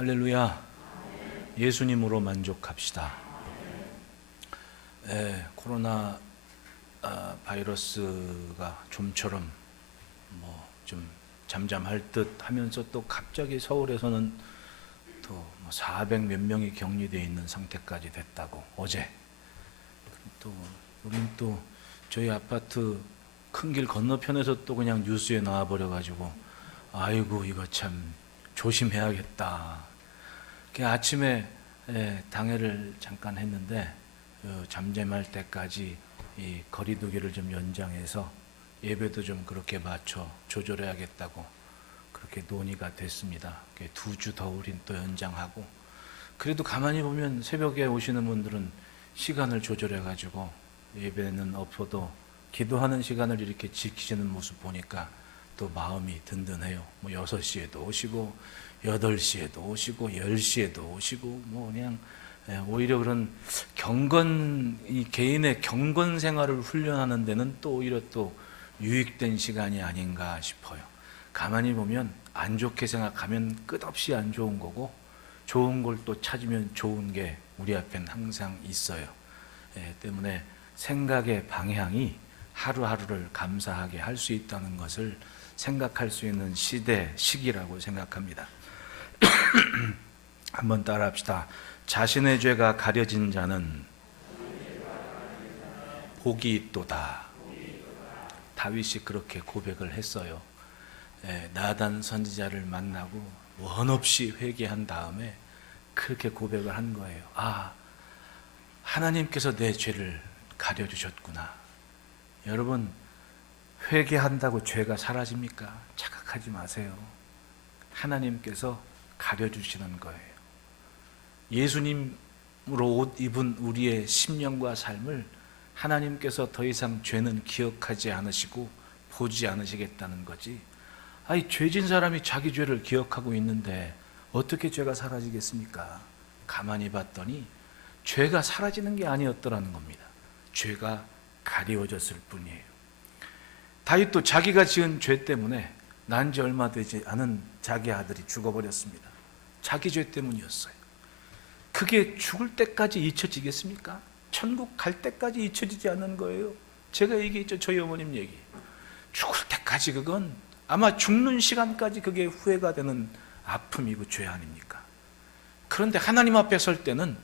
할렐루야. 예수님으로 만족합시다. 코로나 바이러스가 좀처럼 좀 잠잠할 듯 하면서 또 갑자기 서울에서는 또 400 몇 명이 격리되어 있는 상태까지 됐다고 어제. 또 여긴 또 저희 아파트 큰 길 건너편에서 또 그냥 뉴스에 나와버려가지고 아이고 이거 참 조심해야겠다. 아침에 당회를 잠깐 했는데 잠잠할 때까지 이 거리두기를 좀 연장해서 예배도 좀 그렇게 맞춰 조절해야겠다고 그렇게 논의가 됐습니다. 2주 더 우린 또 연장하고, 그래도 가만히 보면 새벽에 오시는 분들은 시간을 조절해가지고 예배는 없어도 기도하는 시간을 이렇게 지키시는 모습 보니까 또 마음이 든든해요. 6시에도 오시고 8시에도 오시고 10시에도 오시고 그냥 오히려 그런 이 개인의 경건 생활을 훈련하는 데는 또 오히려 또 유익된 시간이 아닌가 싶어요. 가만히 보면 안 좋게 생각하면 끝없이 안 좋은 거고, 좋은 걸 또 찾으면 좋은 게 우리 앞엔 항상 있어요. 때문에 생각의 방향이 하루하루를 감사하게 할 수 있다는 것을 생각할 수 있는 시기라고 생각합니다. 한번 따라합시다. 자신의 죄가 가려진 자는 복이 있도다. 다윗이 그렇게 고백을 했어요. 나단 선지자를 만나고 원없이 회개한 다음에 그렇게 고백을 한 거예요. 하나님께서 내 죄를 가려주셨구나. 여러분, 회개한다고 죄가 사라집니까? 착각하지 마세요. 하나님께서 가려주시는 거예요. 예수님으로 옷 입은 우리의 심령과 삶을 하나님께서 더 이상 죄는 기억하지 않으시고 보지 않으시겠다는 거지. 죄진 사람이 자기 죄를 기억하고 있는데 어떻게 죄가 사라지겠습니까? 가만히 봤더니 죄가 사라지는 게 아니었더라는 겁니다. 죄가 가려졌을 뿐이에요. 다윗도 자기가 지은 죄 때문에 난 지 얼마 되지 않은 자기 아들이 죽어버렸습니다. 자기 죄 때문이었어요. 그게 죽을 때까지 잊혀지겠습니까? 천국 갈 때까지 잊혀지지 않는 거예요. 제가 얘기했죠. 저희 어머님 얘기. 죽을 때까지 그건 아마 죽는 시간까지 그게 후회가 되는 아픔이고 죄 아닙니까? 그런데 하나님 앞에 설 때는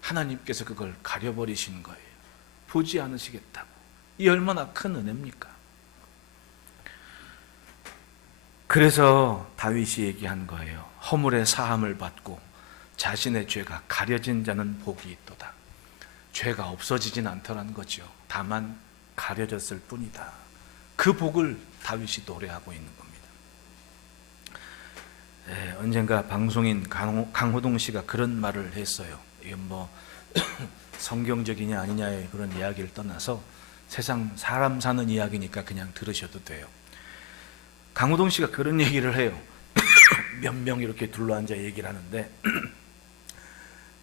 하나님께서 그걸 가려버리신 거예요. 보지 않으시겠다고. 이 얼마나 큰 은혜입니까? 그래서 다윗이 얘기한 거예요. 허물의 사함을 받고 자신의 죄가 가려진 자는 복이 있도다. 죄가 없어지진 않더라는 거죠. 다만 가려졌을 뿐이다. 그 복을 다윗이 노래하고 있는 겁니다. 언젠가 방송인 강호동 씨가 그런 말을 했어요. 이건 성경적이냐 아니냐의 그런 이야기를 떠나서 세상 사람 사는 이야기니까 그냥 들으셔도 돼요. 강호동 씨가 그런 얘기를 해요. 몇 명 이렇게 둘러앉아 얘기를 하는데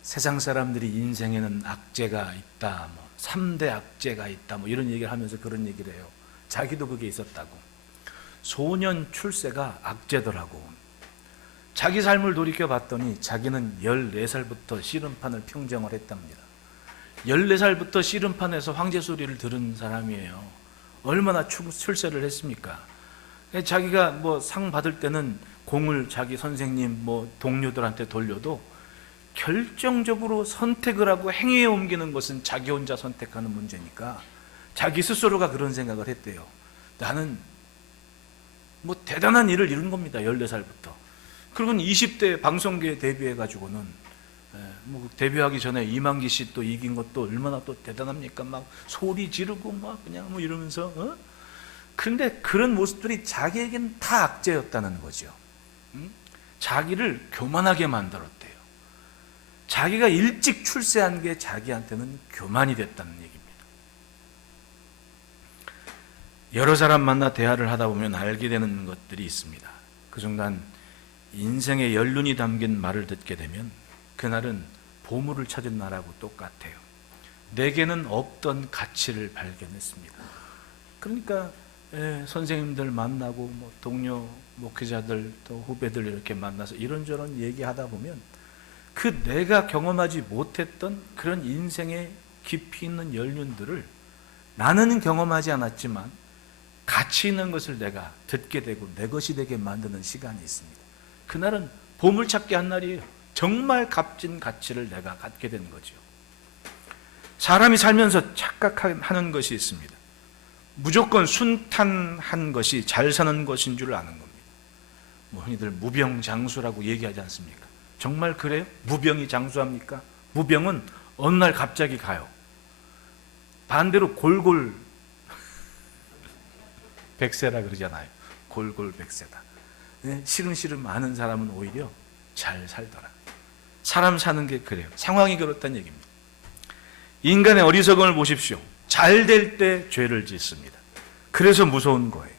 세상 사람들이 인생에는 악재가 있다, 3대 악재가 있다, 이런 얘기를 하면서 그런 얘기를 해요. 자기도 그게 있었다고. 소년 출세가 악재더라고. 자기 삶을 돌이켜 봤더니 자기는 14살부터 씨름판을 평정을 했답니다. 14살부터 씨름판에서 황제 소리를 들은 사람이에요. 얼마나 출세를 했습니까? 자기가 상 받을 때는 공을 자기 선생님 동료들한테 돌려도 결정적으로 선택을 하고 행위에 옮기는 것은 자기 혼자 선택하는 문제니까 자기 스스로가 그런 생각을 했대요. 나는 대단한 일을 이룬 겁니다. 14살부터. 그리고는 20대 방송계에 데뷔해가지고는 데뷔하기 전에 이만기 씨 또 이긴 것도 얼마나 또 대단합니까? 소리 지르고 그냥 이러면서 근데 그런 모습들이 자기에겐 다 악재였다는 거죠. 자기를 교만하게 만들었대요. 자기가 일찍 출세한 게 자기한테는 교만이 됐다는 얘기입니다. 여러 사람 만나 대화를 하다 보면 알게 되는 것들이 있습니다. 그 순간 인생의 연륜이 담긴 말을 듣게 되면 그날은 보물을 찾은 날하고 똑같아요. 내게는 없던 가치를 발견했습니다. 그러니까 선생님들 만나고 동료 목회자들 또 후배들 이렇게 만나서 이런저런 얘기하다 보면 그 내가 경험하지 못했던 그런 인생의 깊이 있는 연륜들을 나는 경험하지 않았지만 가치 있는 것을 내가 듣게 되고 내 것이 되게 만드는 시간이 있습니다. 그날은 보물찾기 한 날이에요. 정말 값진 가치를 내가 갖게 되는 거죠. 사람이 살면서 착각하는 것이 있습니다. 무조건 순탄한 것이 잘 사는 것인 줄 아는 겁니다. 뭐 흔히들 무병장수라고 얘기하지 않습니까? 정말 그래요? 무병이 장수합니까? 무병은 어느 날 갑자기 가요. 반대로 골골 백세라 그러잖아요. 골골 백세다. 시름시름 많은 사람은 오히려 잘 살더라. 사람 사는 게 그래요. 상황이 그렇다는 얘기입니다. 인간의 어리석음을 보십시오. 잘 될 때 죄를 짓습니다. 그래서 무서운 거예요.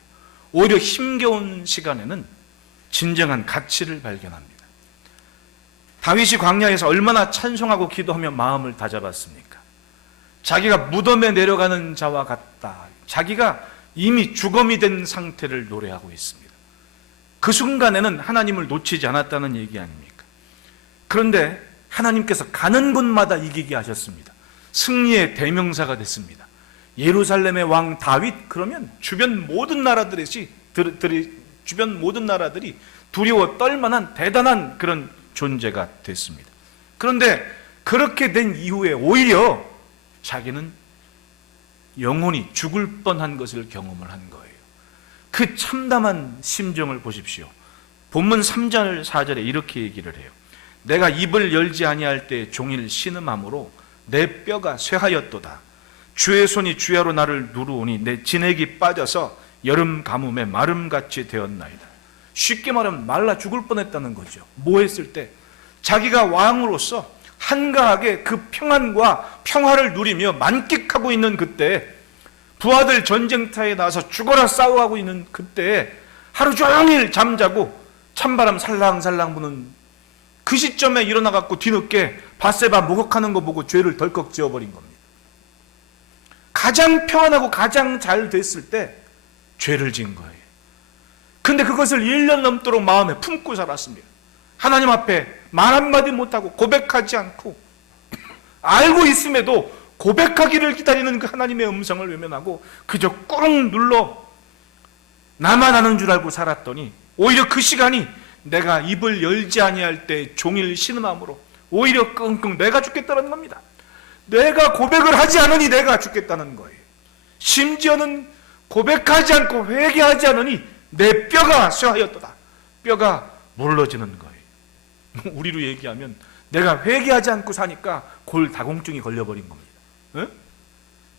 오히려 힘겨운 시간에는 진정한 가치를 발견합니다. 다윗이 광야에서 얼마나 찬송하고 기도하며 마음을 다잡았습니까? 자기가 무덤에 내려가는 자와 같다. 자기가 이미 죽음이 된 상태를 노래하고 있습니다. 그 순간에는 하나님을 놓치지 않았다는 얘기 아닙니까? 그런데 하나님께서 가는 곳마다 이기게 하셨습니다. 승리의 대명사가 됐습니다. 예루살렘의 왕 다윗 그러면 주변 모든 나라들이 두려워 떨만한 대단한 그런 존재가 됐습니다. 그런데 그렇게 된 이후에 오히려 자기는 영혼이 죽을 뻔한 것을 경험을 한 거예요. 그 참담한 심정을 보십시오. 본문 3절 4절에 이렇게 얘기를 해요. 내가 입을 열지 아니할 때 종일 신음함으로 내 뼈가 쇠하였도다. 주의 손이 주야로 나를 누르오니 내 진액이 빠져서 여름 가뭄에 마름같이 되었나이다. 쉽게 말하면 말라 죽을 뻔했다는 거죠. 뭐 했을 때? 자기가 왕으로서 한가하게 그 평안과 평화를 누리며 만끽하고 있는 그때, 부하들 전쟁터에 나와서 죽어라 싸워하고 있는 그때 하루 종일 잠자고 찬바람 살랑살랑 부는 그 시점에 일어나갖고 뒤늦게 밧세바 목욕하는 거 보고 죄를 덜컥 지어버린 겁니다. 가장 평안하고 가장 잘 됐을 때 죄를 지은 거예요. 근데 그것을 1년 넘도록 마음에 품고 살았습니다. 하나님 앞에 말 한마디 못하고 고백하지 않고 알고 있음에도 고백하기를 기다리는 그 하나님의 음성을 외면하고 그저 꾹 눌러 나만 아는 줄 알고 살았더니 오히려 그 시간이 내가 입을 열지 아니할 때 종일 신음함으로 오히려 끙끙 내가 죽겠다는 겁니다. 내가 고백을 하지 않으니 내가 죽겠다는 거예요. 심지어는 고백하지 않고 회개하지 않으니 내 뼈가 쇠하였도다. 뼈가 물러지는 거예요. 우리로 얘기하면 내가 회개하지 않고 사니까 골다공증이 걸려버린 겁니다. 에?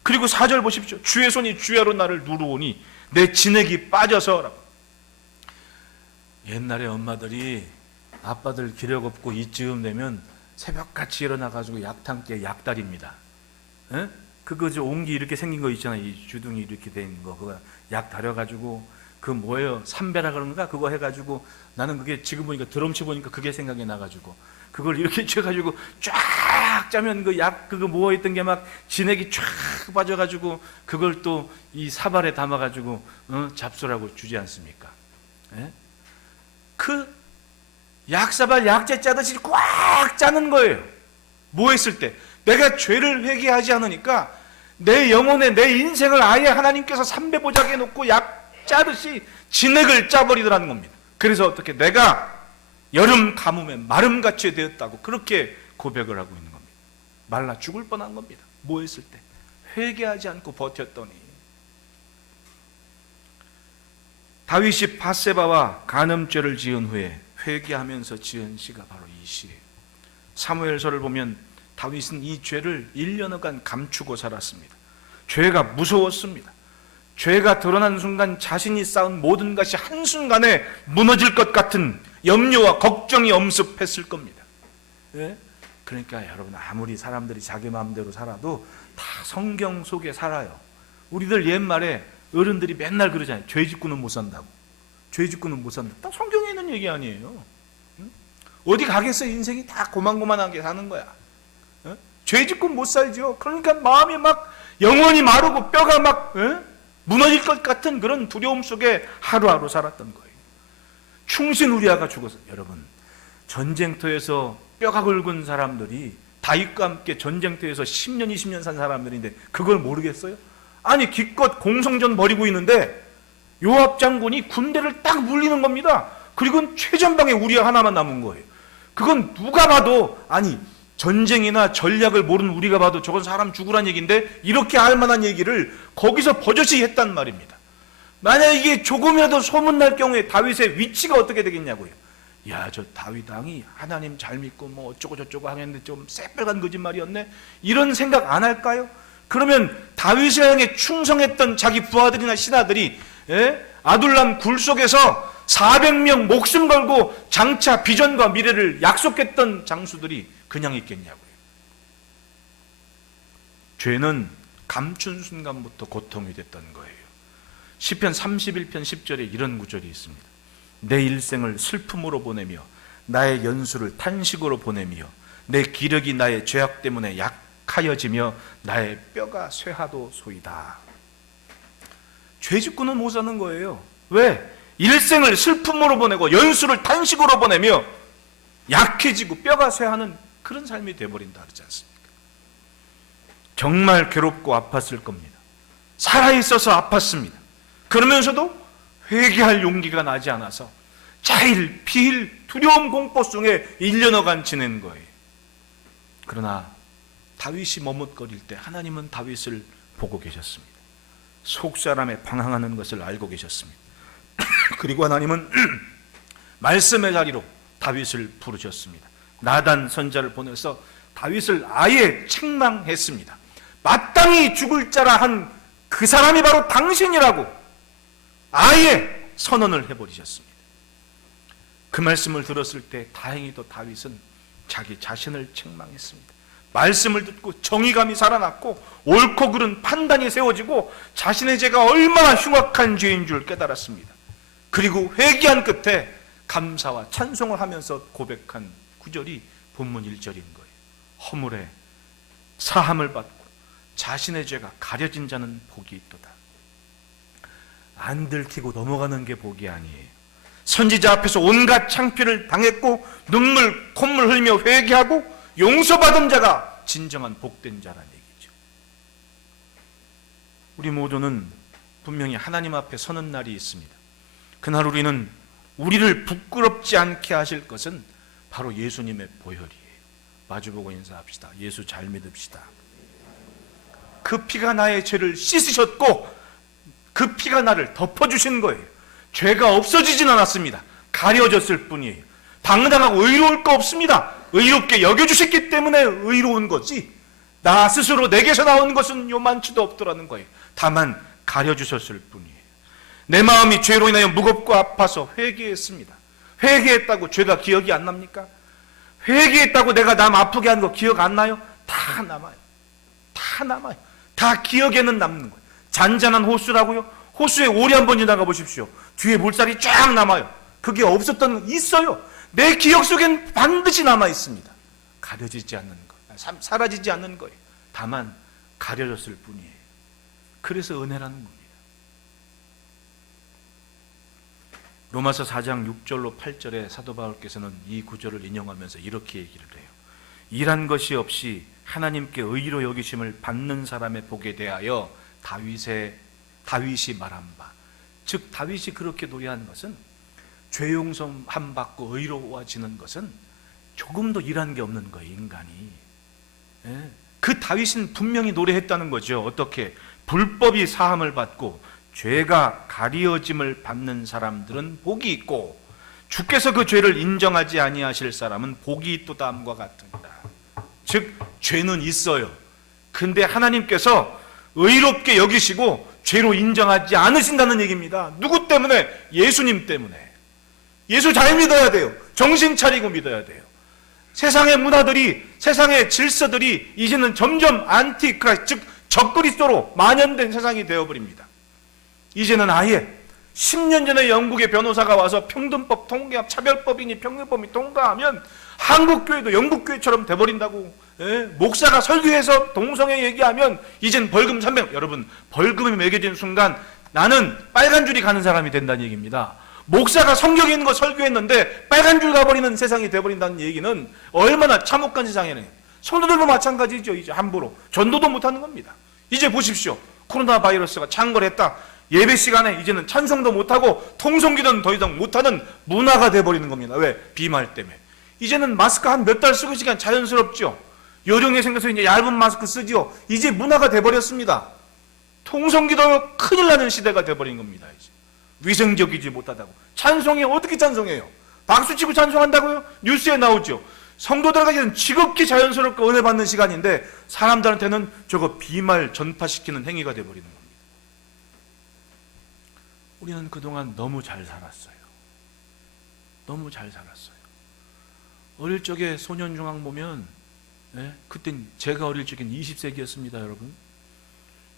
그리고 4절 보십시오. 주의 손이 주야로 나를 누르오니 내 진액이 빠져서. 옛날에 엄마들이 아빠들 기력 없고 이쯤 되면 새벽같이 일어나가지고 약탕께 약달입니다. 에? 그거 저 옹기 이렇게 생긴 거 있잖아요. 이 주둥이 이렇게 된 거. 그거 약 다려가지고 그 뭐예요? 삼배라 그런가? 그거 해가지고 나는 그게 지금 보니까 드럼치 보니까 그게 생각이 나가지고 그걸 이렇게 쳐가지고 쫙 짜면 그 약 그거 모아있던 게 막 진액이 쫙 빠져가지고 그걸 또 이 사발에 담아가지고 잡수라고 주지 않습니까? 에? 그 약사발 약재 짜듯이 꽉 짜는 거예요. 뭐 했을 때? 내가 죄를 회개하지 않으니까 내 영혼에 내 인생을 아예 하나님께서 삼배보자기에 놓고 약 짜듯이 진액을 짜버리더라는 겁니다. 그래서 어떻게 내가 여름 가뭄에 마름같이 되었다고 그렇게 고백을 하고 있는 겁니다. 말라 죽을 뻔한 겁니다. 뭐 했을 때? 회개하지 않고 버텼더니. 다윗이 밧세바와 간음죄를 지은 후에 회개하면서 지은 시가 바로 이 시예요. 사무엘서를 보면 다윗은 이 죄를 1년여간 감추고 살았습니다. 죄가 무서웠습니다. 죄가 드러난 순간 자신이 쌓은 모든 것이 한순간에 무너질 것 같은 염려와 걱정이 엄습했을 겁니다. 예? 그러니까 여러분 아무리 사람들이 자기 마음대로 살아도 다 성경 속에 살아요. 우리들 옛말에 어른들이 맨날 그러잖아요. 죄 짓고는 못 산다고. 죄 짓고는 못 산다. 딱 성경에 있는 얘기 아니에요. 응? 어디 가겠어? 인생이 다 고만고만하게 사는 거야. 응? 죄 짓고 못 살죠. 그러니까 마음이 막 영혼이 마르고 뼈가 막 무너질 것 같은 그런 두려움 속에 하루하루 살았던 거예요. 충신 우리아가 죽어서, 여러분 전쟁터에서 뼈가 굵은 사람들이 다윗과 함께 전쟁터에서 10년 20년 산 사람들인데 그걸 모르겠어요? 아니 기껏 공성전 벌이고 있는데 요압 장군이 군대를 딱 물리는 겁니다. 그리고 최전방에 우리아 하나만 남은 거예요. 그건 누가 봐도, 아니 전쟁이나 전략을 모르는 우리가 봐도 저건 사람 죽으란 얘기인데 이렇게 할 만한 얘기를 거기서 버젓이 했단 말입니다. 만약 이게 조금이라도 소문날 경우에 다윗의 위치가 어떻게 되겠냐고요. 야, 저 다윗 왕이 하나님 잘 믿고 뭐 어쩌고 저쩌고 하겠는데 좀 새빨간 거짓말이었네, 이런 생각 안 할까요? 그러면 다윗을 향해 충성했던 자기 부하들이나 신하들이 아둘람 굴 속에서 400명 목숨 걸고 장차 비전과 미래를 약속했던 장수들이 그냥 있겠냐고요. 죄는 감춘 순간부터 고통이 됐던 거예요. 시편 31편 10절에 이런 구절이 있습니다. 내 일생을 슬픔으로 보내며 나의 연수를 탄식으로 보내며 내 기력이 나의 죄악 때문에 약하여지며 나의 뼈가 쇠하도소이다. 죄 짓고는 못 사는 거예요. 왜? 일생을 슬픔으로 보내고 연수를 탄식으로 보내며 약해지고 뼈가 쇠하는 그런 삶이 되어버린다 그러지 않습니까? 정말 괴롭고 아팠을 겁니다. 살아있어서 아팠습니다. 그러면서도 회개할 용기가 나지 않아서 자일, 비일, 두려움, 공포 속에 1년여간 지낸 거예요. 그러나 다윗이 머뭇거릴 때 하나님은 다윗을 보고 계셨습니다. 속사람의 방황하는 것을 알고 계셨습니다. 그리고 하나님은 말씀의 자리로 다윗을 부르셨습니다. 나단 선자를 보내서 다윗을 아예 책망했습니다. 마땅히 죽을 자라 한 그 사람이 바로 당신이라고 아예 선언을 해버리셨습니다. 그 말씀을 들었을 때 다행히도 다윗은 자기 자신을 책망했습니다. 말씀을 듣고 정의감이 살아났고 옳고 그른 판단이 세워지고 자신의 죄가 얼마나 흉악한 죄인 줄 깨달았습니다. 그리고 회개한 끝에 감사와 찬송을 하면서 고백한 구절이 본문 1절인 거예요. 허물에 사함을 받고 자신의 죄가 가려진 자는 복이 있도다. 안 들키고 넘어가는 게 복이 아니에요. 선지자 앞에서 온갖 창피를 당했고 눈물 콧물 흘리며 회개하고 용서받은 자가 진정한 복된 자라는 얘기죠. 우리 모두는 분명히 하나님 앞에 서는 날이 있습니다. 그날 우리는 우리를 부끄럽지 않게 하실 것은 바로 예수님의 보혈이에요. 마주보고 인사합시다. 예수 잘 믿읍시다. 그 피가 나의 죄를 씻으셨고 그 피가 나를 덮어주신 거예요. 죄가 없어지진 않았습니다. 가려졌을 뿐이에요. 당당하고 의로울 거 없습니다. 의롭게 여겨주셨기 때문에 의로운 거지 나 스스로 내게서 나온 것은 요만치도 없더라는 거예요. 다만 가려주셨을 뿐이에요. 내 마음이 죄로 인하여 무겁고 아파서 회개했습니다. 회개했다고 죄가 기억이 안 납니까? 회개했다고 내가 남 아프게 한 거 기억 안 나요? 다 남아요. 다 남아요. 다 기억에는 남는 거예요. 잔잔한 호수라고요? 호수에 오리 한번 지나가 보십시오. 뒤에 물살이 쫙 남아요. 그게 없었던 있어요. 내 기억 속엔 반드시 남아 있습니다. 가려지지 않는 거예요. 사라지지 않는 거예요. 다만 가려졌을 뿐이에요. 그래서 은혜라는 겁니다. 로마서 4장 6절로 8절에 사도 바울께서는 이 구절을 인용하면서 이렇게 얘기를 해요. 일한 것이 없이 하나님께 의로 여기심을 받는 사람의 복에 대하여 다윗이 말한 바, 즉 다윗이 그렇게 노래한 것은 죄 용서함 받고 의로워지는 것은 조금도 일한 게 없는 거예요. 인간이. 그 다윗은 분명히 노래했다는 거죠. 어떻게? 불법이 사함을 받고 죄가 가리어짐을 받는 사람들은 복이 있고 주께서 그 죄를 인정하지 아니하실 사람은 복이 있도다함과 같으니라. 즉 죄는 있어요. 근데 하나님께서 의롭게 여기시고 죄로 인정하지 않으신다는 얘기입니다. 누구 때문에? 예수님 때문에. 예수 잘 믿어야 돼요. 정신 차리고 믿어야 돼요. 세상의 문화들이, 세상의 질서들이 이제는 점점 안티크라이스트, 즉 적그리스도로 만연된 세상이 되어버립니다. 이제는 아예 10년 전에 영국의 변호사가 와서 평등법 통과하면, 차별법이니 평등법이 통과하면 한국 교회도 영국 교회처럼 돼버린다고. 목사가 설교해서 동성애 얘기하면 이젠 벌금 300. 여러분, 벌금이 매겨진 순간 나는 빨간 줄이 가는 사람이 된다는 얘기입니다. 목사가 성경에 있는 거 설교했는데 빨간 줄 가버리는 세상이 돼버린다는 얘기는 얼마나 참혹한 세상이에요. 성도들도 마찬가지죠. 이제 함부로 전도도 못하는 겁니다. 이제 보십시오. 코로나 바이러스가 창궐했다. 예배 시간에 이제는 찬송도 못하고 통성기도는 더 이상 못하는 문화가 돼버리는 겁니다. 왜? 비말 때문에. 이제는 마스크 한 몇 달 쓰고 있으니까 자연스럽죠. 요령이 생겨서 이제 얇은 마스크 쓰지요. 이제 문화가 돼버렸습니다. 통성기도 큰일 나는 시대가 돼버린 겁니다. 이제. 위생적이지 못하다고. 찬송이 어떻게 찬송해요? 박수치고 찬송한다고요? 뉴스에 나오죠. 성도들에게는 지극히 자연스럽게 은혜 받는 시간인데 사람들한테는 저거 비말 전파시키는 행위가 돼버리는 겁니다. 우리는 그동안 너무 잘 살았어요. 너무 잘 살았어요. 어릴 적에 소년중앙 보면 그땐 제가 어릴 적엔 20세기였습니다. 여러분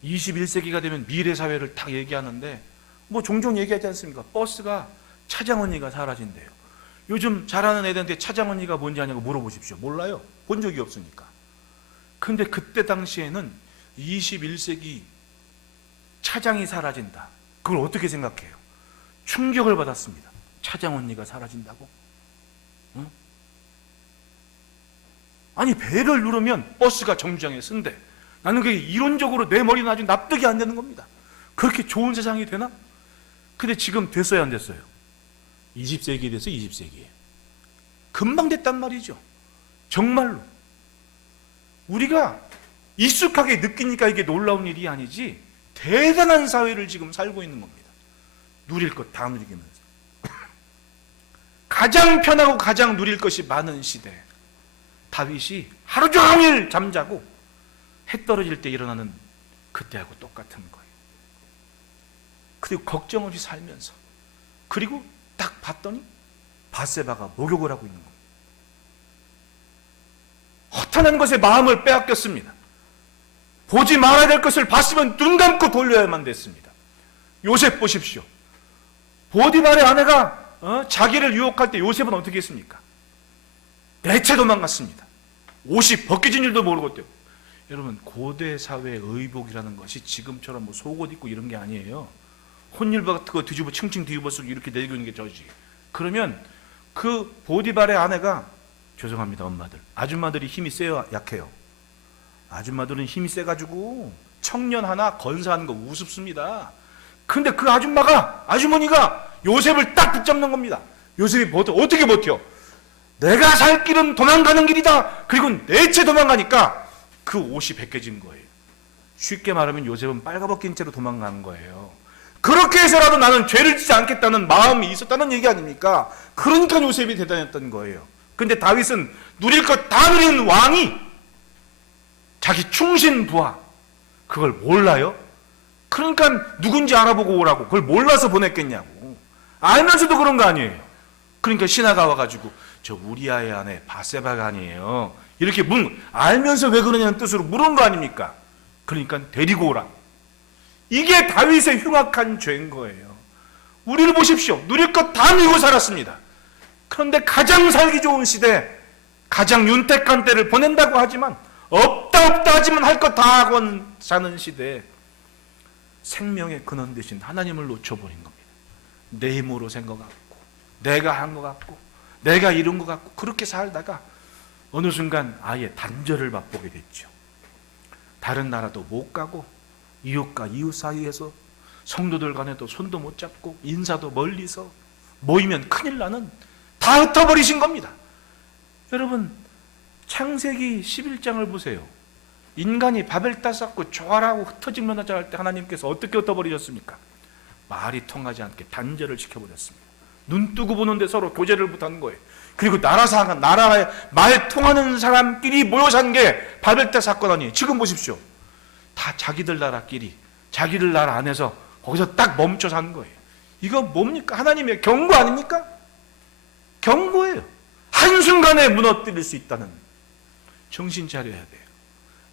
21세기가 되면 미래사회를 딱 얘기하는데 뭐 종종 얘기하지 않습니까? 버스가 차장언니가 사라진대요. 요즘 잘하는 애들한테 차장언니가 뭔지 아냐고 물어보십시오. 몰라요. 본 적이 없으니까. 근데 그때 당시에는 21세기 차장이 사라진다. 그걸 어떻게 생각해요? 충격을 받았습니다. 차장언니가 사라진다고? 응? 아니 배를 누르면 버스가 정류장에 쓴대. 나는 그게 이론적으로 내 머리는 아주 납득이 안 되는 겁니다. 그렇게 좋은 세상이 되나? 근데 지금 됐어요 안 됐어요? 20세기 돼서 20세기에 금방 됐단 말이죠. 정말로 우리가 익숙하게 느끼니까 이게 놀라운 일이 아니지 대단한 사회를 지금 살고 있는 겁니다. 누릴 것 다 누리면서 가장 편하고 가장 누릴 것이 많은 시대. 다윗이 하루 종일 잠자고 해 떨어질 때 일어나는 그때하고 똑같은 거예요. 그리고 걱정 없이 살면서 그리고 딱 봤더니 밧세바가 목욕을 하고 있는 겁니다. 허탄한 것에 마음을 빼앗겼습니다. 보지 말아야 될 것을 봤으면 눈 감고 돌려야만 됐습니다. 요셉 보십시오. 보디발의 아내가 자기를 유혹할 때 요셉은 어떻게 했습니까? 대체 도망갔습니다. 옷이 벗겨진 줄도 모르고 때요. 여러분 고대 사회의 의복이라는 것이 지금처럼 뭐 속옷 입고 이런 게 아니에요. 혼율바 같은 거 뒤집어 층층 뒤집어 쓰고 이렇게 내리고 있는 게 저지. 그러면 그 보디발의 아내가 죄송합니다 엄마들 아줌마들이 힘이 세요 약해요? 아줌마들은 힘이 세가지고 청년 하나 건사하는 거 우습습니다. 근데 그 아주머니가 요셉을 딱 붙잡는 겁니다. 요셉이 어떻게 버텨? 내가 살 길은 도망가는 길이다. 그리고 내채 도망가니까 그 옷이 벗겨진 거예요. 쉽게 말하면 요셉은 빨가벗긴 채로 도망가는 거예요. 그렇게 해서라도 나는 죄를 짓지 않겠다는 마음이 있었다는 얘기 아닙니까? 그러니까 요셉이 대단했던 거예요. 근데 다윗은 누릴 것 다 누리는 왕이 자기 충신 부하 그걸 몰라요? 그러니까 누군지 알아보고 오라고. 그걸 몰라서 보냈겠냐고. 알면서도 그런 거 아니에요. 그러니까 신하가 와가지고 저 우리아의 아내 밧세바가 아니에요 이렇게 알면서 왜 그러냐는 뜻으로 물은 거 아닙니까? 그러니까 데리고 오라. 이게 다윗의 흉악한 죄인 거예요. 우리를 보십시오. 누릴 것 다 누리고 살았습니다. 그런데 가장 살기 좋은 시대, 가장 윤택한 때를 보낸다고 하지만 없다 하지만 할 것 다 하고 사는 시대에 생명의 근원 되신 하나님을 놓쳐버린 겁니다. 내 힘으로 생 것 같고 내가 한 것 같고 내가 이룬 것 같고 그렇게 살다가 어느 순간 아예 단절을 맛보게 됐죠. 다른 나라도 못 가고 이웃과 이웃 사이에서 성도들 간에도 손도 못 잡고 인사도 멀리서 모이면 큰일 나는 다 흩어버리신 겁니다. 여러분 창세기 11장을 보세요. 인간이 밥을 따쌌고 조화라고 흩어지면 하자 할 때 하나님께서 어떻게 흩어버리셨습니까? 말이 통하지 않게 단절을 시켜버렸습니다. 눈 뜨고 보는데 서로 교제를 못하는 거예요. 그리고 나라에 말 통하는 사람끼리 모여 산 게 바벨탑 사건 아니에요. 지금 보십시오. 다 자기들 나라끼리 자기들 나라 안에서 거기서 딱 멈춰 사는 거예요. 이거 뭡니까? 하나님의 경고 아닙니까? 경고예요. 한순간에 무너뜨릴 수 있다는. 정신 차려야 돼요.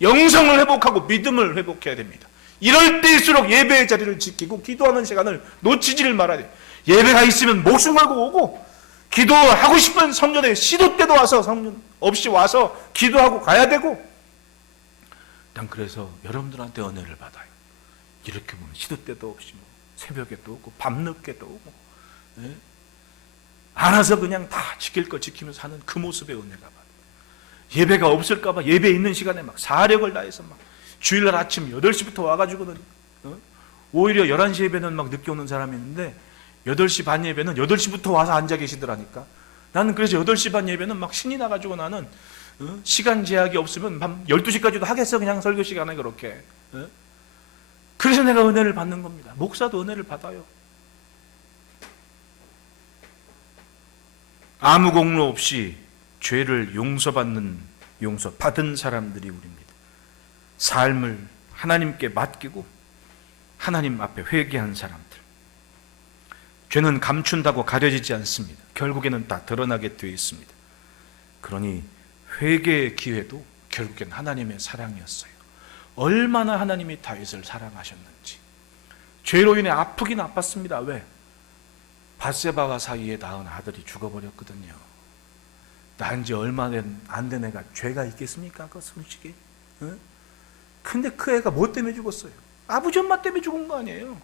영성을 회복하고 믿음을 회복해야 됩니다. 이럴 때일수록 예배의 자리를 지키고 기도하는 시간을 놓치지를 말아야 돼요. 예배가 있으면 목숨 걸고 오고 기도하고 싶은 성전에 시도 때도 와서 성전 없이 와서 기도하고 가야 되고. 난 그래서 여러분들한테 은혜를 받아요. 이렇게 보면 시도 때도 없이 뭐 새벽에 또 오고 밤늦게 또 오고 알아서 그냥 다 지킬 거 지키면서 사는 그 모습의 은혜가 받아요. 예배가 없을까 봐 예배 있는 시간에 막 사력을 다해서 막 주일날 아침 8시부터 와가지고는 오히려 11시 예배는 막 늦게 오는 사람이 있는데 8시 반 예배는 8시부터 와서 앉아 계시더라니까. 나는 그래서 8시 반 예배는 막 신이 나가지고 나는 시간 제약이 없으면 밤 12시까지도 하겠어. 그냥 설교 시간에 그렇게. 그래서 내가 은혜를 받는 겁니다. 목사도 은혜를 받아요. 아무 공로 없이 죄를 받은 사람들이 우리입니다. 삶을 하나님께 맡기고 하나님 앞에 회개한 사람들. 죄는 감춘다고 가려지지 않습니다. 결국에는 다 드러나게 되어 있습니다. 그러니 회개의 기회도 결국엔 하나님의 사랑이었어요. 얼마나 하나님이 다윗을 사랑하셨는지. 죄로 인해 아프긴 아팠습니다. 왜? 밧세바와 사이에 낳은 아들이 죽어버렸거든요. 낳은 지 얼마 안 된 애가 죄가 있겠습니까? 그 솔직히. 근데 그 애가 뭐 때문에 죽었어요? 아버지 엄마 때문에 죽은 거 아니에요?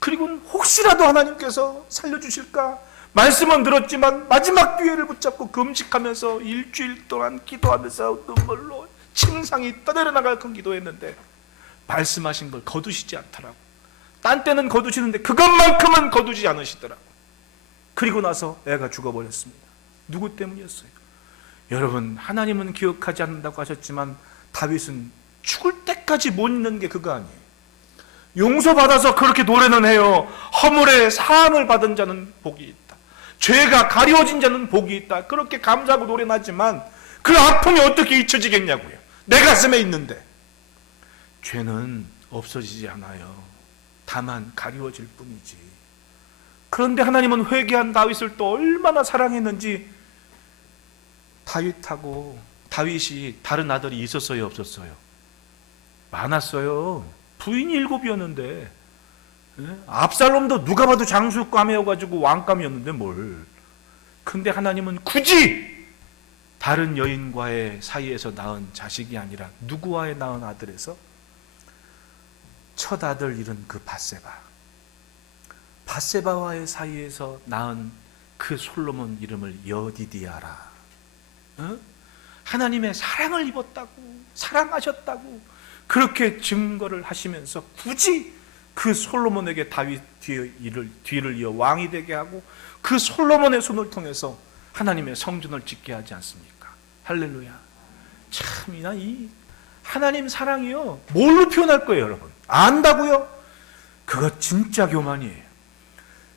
그리고 혹시라도 하나님께서 살려주실까? 말씀은 들었지만 마지막 기회를 붙잡고 금식하면서 일주일 동안 기도하면서 눈물로 침상이 떠내려나갈 큰 기도했는데 말씀하신 걸 거두시지 않더라고. 딴 때는 거두시는데 그것만큼은 거두지 않으시더라고. 그리고 나서 애가 죽어버렸습니다. 누구 때문이었어요? 여러분, 하나님은 기억하지 않는다고 하셨지만 다윗은 죽을 때까지 못 잊는 게 그거 아니에요. 용서받아서 그렇게 노래는 해요. 허물의 사함을 받은 자는 복이 있다. 죄가 가려진 자는 복이 있다. 그렇게 감사하고 노래는 하지만 그 아픔이 어떻게 잊혀지겠냐고요. 내 가슴에 있는데. 죄는 없어지지 않아요. 다만 가리워질 뿐이지. 그런데 하나님은 회개한 다윗을 또 얼마나 사랑했는지. 다윗이 다른 아들이 있었어요, 없었어요? 많았어요. 부인이 7이었는데 압살롬도 누가 봐도 장수감이어가지고 왕감이었는데 뭘. 근데 하나님은 굳이 다른 여인과의 사이에서 낳은 자식이 아니라 누구와의 낳은 아들에서 첫 아들 잃은 그 밧세바와의 사이에서 낳은 그 솔로몬 이름을 여디디아라. 하나님의 사랑을 입었다고, 사랑하셨다고 그렇게 증거를 하시면서 굳이 그 솔로몬에게 다윗 뒤를 이어 왕이 되게 하고 그 솔로몬의 손을 통해서 하나님의 성전을 짓게 하지 않습니까? 할렐루야. 참, 이 하나님 사랑이요, 뭘로 표현할 거예요, 여러분? 안다고요? 그거 진짜 교만이에요.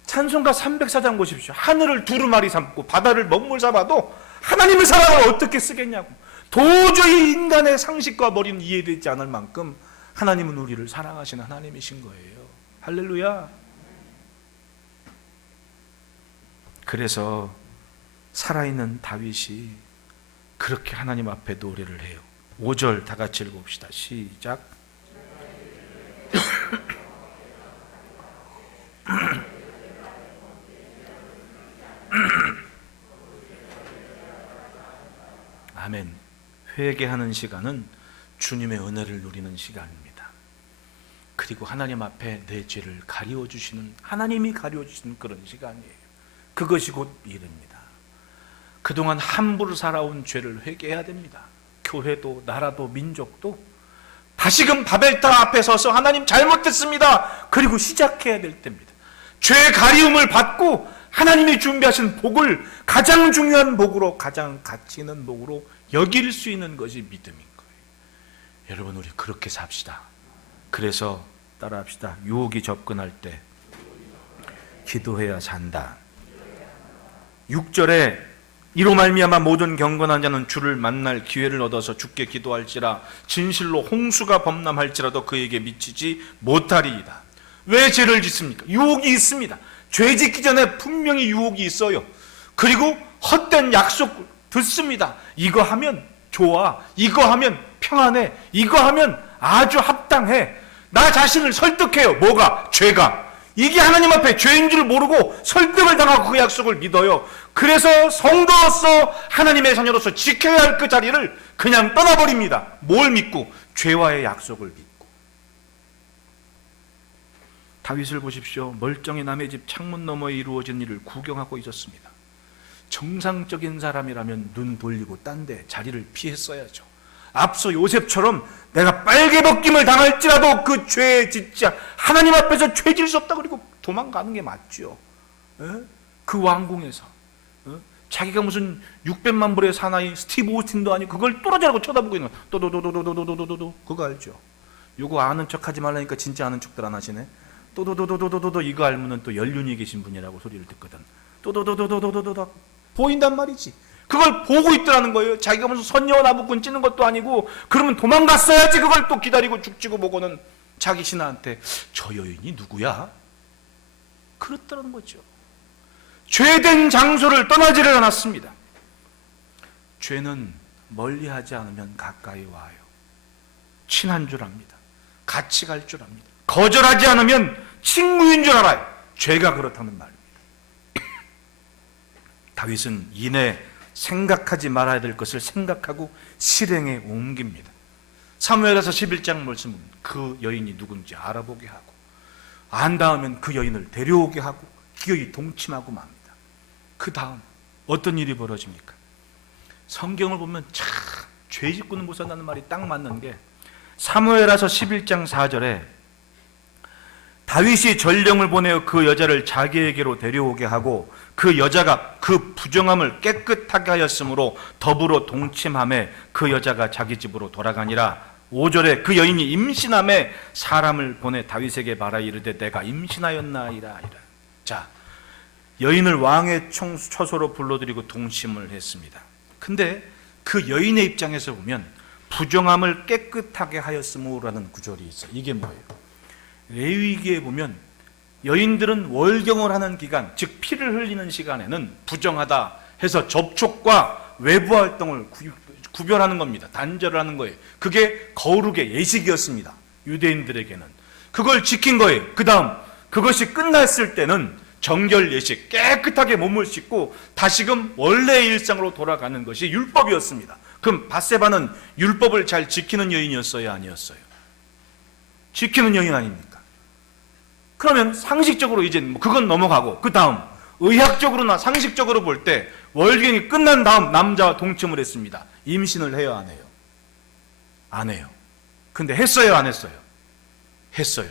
찬송가 304장 보십시오. 하늘을 두루마리 삼고 바다를 먹물 삼아도 하나님의 사랑을 어떻게 쓰겠냐고. 도저히 인간의 상식과 머리는 이해되지 않을 만큼 하나님은 우리를 사랑하시는 하나님이신 거예요. 할렐루야. 그래서 살아있는 다윗이 그렇게 하나님 앞에 노래를 해요. 5절 다 같이 읽어봅시다. 시작. 아멘. 회개하는 시간은 주님의 은혜를 누리는 시간입니다. 그리고 하나님 앞에 내 죄를 가리워주시는, 하나님이 가리워주시는 그런 시간이에요. 그것이 곧 일입니다. 그동안 함부로 살아온 죄를 회개해야 됩니다. 교회도 나라도 민족도 다시금 바벨탑 앞에 서서 하나님 잘못했습니다. 그리고 시작해야 될 때입니다. 죄 가리움을 받고 하나님이 준비하신 복을 가장 중요한 복으로, 가장 가치 있는 복으로 여길 수 있는 것이 믿음인 거예요. 여러분, 우리 그렇게 삽시다. 그래서 따라합시다. 유혹이 접근할 때 기도해야 산다. 6절에 이로 말미암아 모든 경건한 자는 주를 만날 기회를 얻어서 주께 기도할지라 진실로 홍수가 범람할지라도 그에게 미치지 못하리이다. 왜 죄를 짓습니까? 유혹이 있습니다. 죄 짓기 전에 분명히 유혹이 있어요. 그리고 헛된 약속 듣습니다. 이거 하면 좋아, 이거 하면 평안해, 이거 하면 아주 합당해. 나 자신을 설득해요. 뭐가? 죄가. 이게 하나님 앞에 죄인 줄 모르고 설득을 당하고 그 약속을 믿어요. 그래서 성도로서 하나님의 자녀로서 지켜야 할 그 자리를 그냥 떠나버립니다. 뭘 믿고? 죄와의 약속을 믿고. 다윗을 보십시오. 멀쩡히 남의 집 창문 너머에 이루어진 일을 구경하고 있었습니다. 정상적인 사람이라면 눈 돌리고 딴 데 자리를 피했어야죠. 앞서 요셉처럼 내가 빨개 벗김을 당할지라도 그 죄에 짓지 하나님 앞에서 죄질 수 없다 그리고 도망가는 게 맞죠. 그 왕궁에서 자기가 무슨 600만 불의 사나이 스티브 오스틴도 아니고 그걸 뚫어지라고 쳐다보고 있는 거야. 또도도도도도도도도 그거 알죠? 요거 아는 척하지 말라니까 진짜 아는 척들 안 하시네. 또도도도도도도 이거 알면은 또 연륜이 계신 분이라고 소리를 듣거든. 또도도도도도도도 보인단 말이지. 그걸 보고 있더라는 거예요. 자기가 무슨 선녀 나무꾼 찌는 것도 아니고. 그러면 도망갔어야지. 그걸 또 기다리고 죽지고 보고는 자기 신하한테 저 여인이 누구야? 그렇더라는 거죠. 죄된 장소를 떠나지를 않았습니다. 죄는 멀리하지 않으면 가까이 와요. 친한 줄 압니다. 같이 갈 줄 압니다. 거절하지 않으면 친구인 줄 알아요. 죄가 그렇다는 말입니다. 다윗은 이내 생각하지 말아야 될 것을 생각하고 실행에 옮깁니다. 사무엘하서 11장 말씀 그 여인이 누군지 알아보게 하고 안 닿으면 그 여인을 데려오게 하고 기어이 동침하고 맙니다. 그 다음 어떤 일이 벌어집니까? 성경을 보면 참 죄 짓고는 못 산다는 말이 딱 맞는 게 사무엘하서 11장 4절에 다윗이 전령을 보내어 그 여자를 자기에게로 데려오게 하고 그 여자가 그 부정함을 깨끗하게 하였으므로 더불어 동침함에 그 여자가 자기 집으로 돌아가니라. 5절에 그 여인이 임신함에 사람을 보내 다윗에게 말하 이르되 내가 임신하였나이다. 자, 여인을 왕의 처소로 불러들이고 동침을 했습니다. 근데 그 여인의 입장에서 보면 부정함을 깨끗하게 하였으므라는 구절이 있어요. 이게 뭐예요? 레위기에 보면 여인들은 월경을 하는 기간, 즉 피를 흘리는 시간에는 부정하다 해서 접촉과 외부 활동을 구별하는 겁니다. 단절을 하는 거예요. 그게 거룩의 예식이었습니다. 유대인들에게는. 그걸 지킨 거예요. 그 다음 그것이 끝났을 때는 정결 예식, 깨끗하게 몸을 씻고 다시금 원래의 일상으로 돌아가는 것이 율법이었습니다. 그럼 밧세바는 율법을 잘 지키는 여인이었어요? 아니었어요? 지키는 여인 아닙니까? 그러면 상식적으로 이제 그건 넘어가고 그 다음 의학적으로나 상식적으로 볼 때 월경이 끝난 다음 남자와 동침을 했습니다. 임신을 해요? 안 해요? 안 해요. 근데 했어요? 안 했어요? 했어요.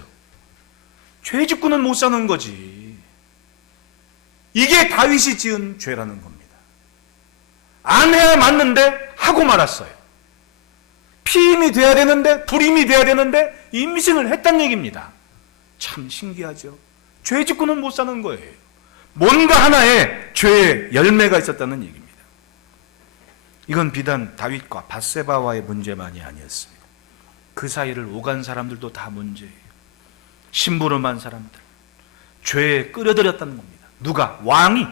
죄 짓고는 못 사는 거지. 이게 다윗이 지은 죄라는 겁니다. 안 해야 맞는데 하고 말았어요. 피임이 돼야 되는데 불임이 돼야 되는데 임신을 했단 얘기입니다. 참 신기하죠. 죄 짓고는 못 사는 거예요. 뭔가 하나에 죄의 열매가 있었다는 얘기입니다. 이건 비단 다윗과 밧세바와의 문제만이 아니었습니다. 그 사이를 오간 사람들도 다 문제예요. 심부름한 사람들, 죄에 끌어들였다는 겁니다. 누가? 왕이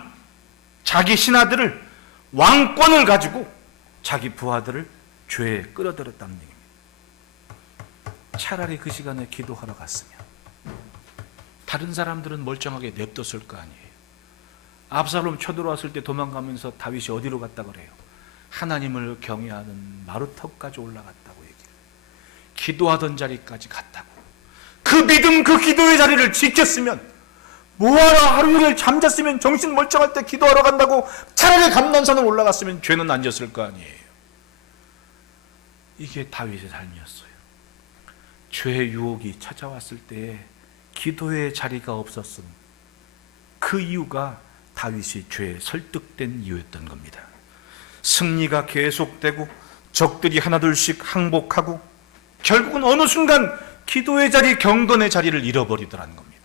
자기 신하들을 왕권을 가지고 자기 부하들을 죄에 끌어들였다는 얘기입니다. 차라리 그 시간에 기도하러 갔으면 다른 사람들은 멀쩡하게 냅뒀을 거 아니에요. 압살롬 쳐들어왔을 때 도망가면서 다윗이 어디로 갔다 그래요? 하나님을 경외하는 마루턱까지 올라갔다고 얘기해요. 기도하던 자리까지 갔다고. 그 믿음, 그 기도의 자리를 지켰으면 뭐하러 하루 종일 잠잤으면 정신 멀쩡할 때 기도하러 간다고 차라리 감난산을 올라갔으면 죄는 안 졌을 거 아니에요. 이게 다윗의 삶이었어요. 죄의 유혹이 찾아왔을 때에 기도의 자리가 없었음. 그 이유가 다윗이 죄에 설득된 이유였던 겁니다. 승리가 계속되고 적들이 하나둘씩 항복하고 결국은 어느 순간 기도의 자리, 경건의 자리를 잃어버리더라는 겁니다.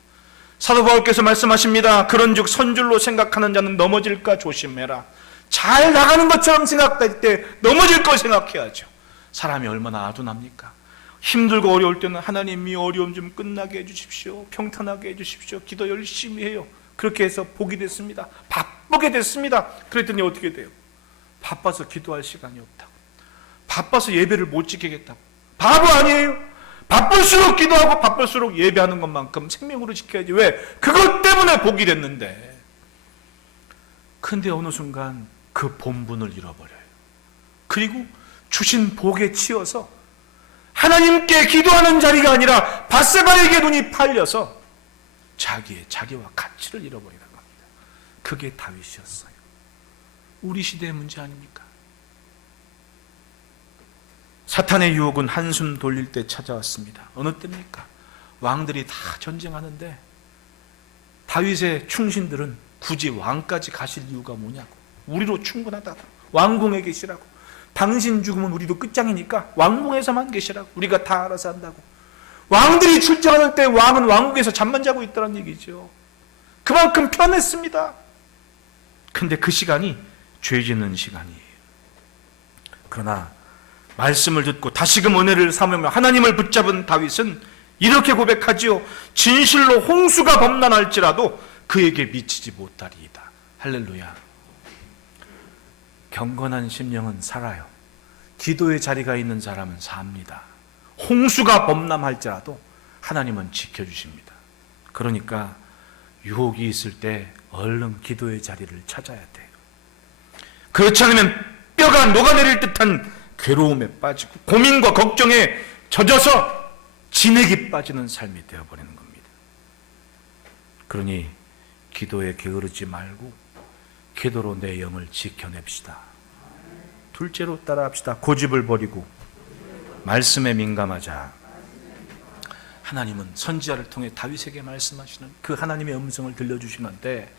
사도 바울께서 말씀하십니다. 그런즉 선줄로 생각하는 자는 넘어질까 조심해라. 잘 나가는 것처럼 생각될 때 넘어질 걸 생각해야죠. 사람이 얼마나 아둔합니까? 힘들고 어려울 때는 하나님이 어려움 좀 끝나게 해주십시오. 평탄하게 해주십시오. 기도 열심히 해요. 그렇게 해서 복이 됐습니다. 바쁘게 됐습니다. 그랬더니 어떻게 돼요? 바빠서 기도할 시간이 없다고. 바빠서 예배를 못 지키겠다고. 바보 아니에요? 바쁠수록 기도하고 바쁠수록 예배하는 것만큼 생명으로 지켜야지. 왜? 그것 때문에 복이 됐는데. 근데 어느 순간 그 본분을 잃어버려요. 그리고 주신 복에 치여서 하나님께 기도하는 자리가 아니라 밧세바에게 눈이 팔려서 자기와 가치를 잃어버리는 겁니다. 그게 다윗이었어요. 우리 시대의 문제 아닙니까? 사탄의 유혹은 한숨 돌릴 때 찾아왔습니다. 어느 때입니까? 왕들이 다 전쟁하는데 다윗의 충신들은 굳이 왕까지 가실 이유가 뭐냐고. 우리로 충분하다고. 왕궁에 계시라고. 당신 죽으면 우리도 끝장이니까 왕궁에서만 계시라고. 우리가 다 알아서 한다고. 왕들이 출정할 때 왕은 왕궁에서 잠만 자고 있다는 얘기죠. 그만큼 편했습니다. 근데 그 시간이 죄 짓는 시간이에요. 그러나 말씀을 듣고 다시금 은혜를 삼으며 하나님을 붙잡은 다윗은 이렇게 고백하지요. 진실로 홍수가 범람할지라도 그에게 미치지 못하리이다. 할렐루야. 경건한 심령은 살아요. 기도의 자리가 있는 사람은 삽니다. 홍수가 범람할지라도 하나님은 지켜주십니다. 그러니까 유혹이 있을 때 얼른 기도의 자리를 찾아야 돼요. 그렇지 않으면 뼈가 녹아내릴 듯한 괴로움에 빠지고 고민과 걱정에 젖어서 진액이 빠지는 삶이 되어버리는 겁니다. 그러니 기도에 게으르지 말고 기도로 내 영을 지켜냅시다. 둘째로 따라합시다. 고집을 버리고 말씀에 민감하자. 하나님은 선지자를 통해 다윗에게 말씀하시는 그 하나님의 음성을 들려주시는데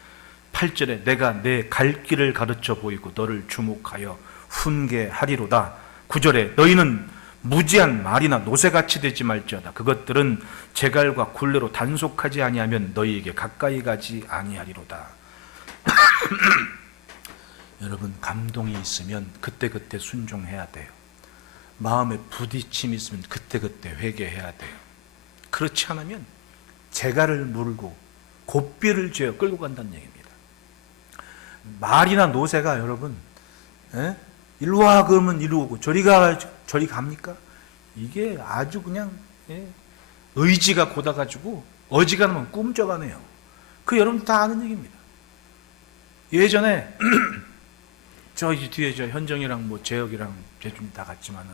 8절에 내가 내 갈 길을 가르쳐 보이고 너를 주목하여 훈계하리로다. 9절에 너희는 무지한 말이나 노새같이 되지 말지어다. 그것들은 제갈과 굴레로 단속하지 아니하면 너희에게 가까이 가지 아니하리로다. 여러분, 감동이 있으면 그때그때 순종해야 돼요. 마음에 부딪힘이 있으면 그때그때 회개해야 돼요. 그렇지 않으면 제갈을 물고 고삐를 쥐어 끌고 간다는 얘기입니다. 말이나 노새가 여러분, 일로 와 그러면 이리로 오고 저리 가 저리 갑니까? 이게 아주 그냥 의지가 고다가지고 어지간하면 꿈쩍하네요. 그 여러분 다 아는 얘기입니다. 예전에 저기 뒤에 저 현정이랑 뭐 재혁이랑 제좀 다 갔지만은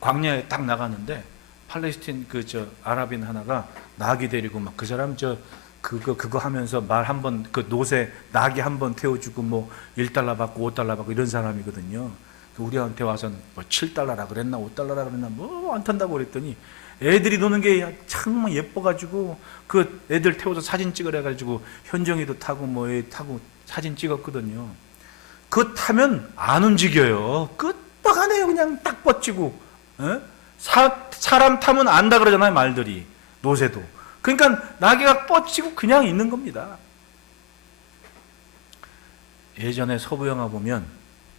광야에 딱 나가는데 팔레스틴 그 저 아랍인 하나가 나귀 데리고 막 그 사람 저 그거 하면서 말 한 번 그 노새 나귀 한 번 태워주고 뭐 1달러 받고 5달러 받고 이런 사람이거든요. 우리한테 와서는 뭐 7달러라 그랬나 5달러라 그랬나 뭐 안 탄다고 그랬더니 애들이 노는 게 정말 예뻐가지고 그 애들 태워서 사진 찍으래 가지고 현정이도 타고 뭐 애 타고 사진 찍었거든요. 그거 타면 안 움직여요. 끄떡하네요. 그냥 딱 뻗치고. 사람 타면 안다 그러잖아요. 말들이. 노새도. 그러니까 나귀가 뻗치고 그냥 있는 겁니다. 예전에 서부 영화 보면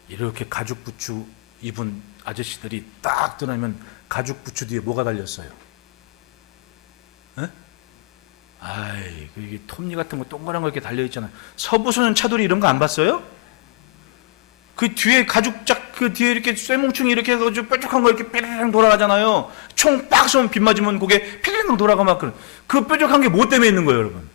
이렇게 가죽 부츠 입은 아저씨들이 딱 떠나면 가죽 부츠 뒤에 뭐가 달렸어요? 아이, 이게 톱니 같은 거 동그란 거 이렇게 달려있잖아요. 서부소년 차돌이 이런 거 안 봤어요? 그 뒤에 가죽짝 그 뒤에 이렇게 쇠뭉충이 이렇게 해가지고 뾰족한 거 이렇게 삐리링 돌아가잖아요. 총 빡 쏘면 빗 맞으면 그게 삐리링 돌아가 막 그 뾰족한 게 뭐 때문에 있는 거예요, 여러분?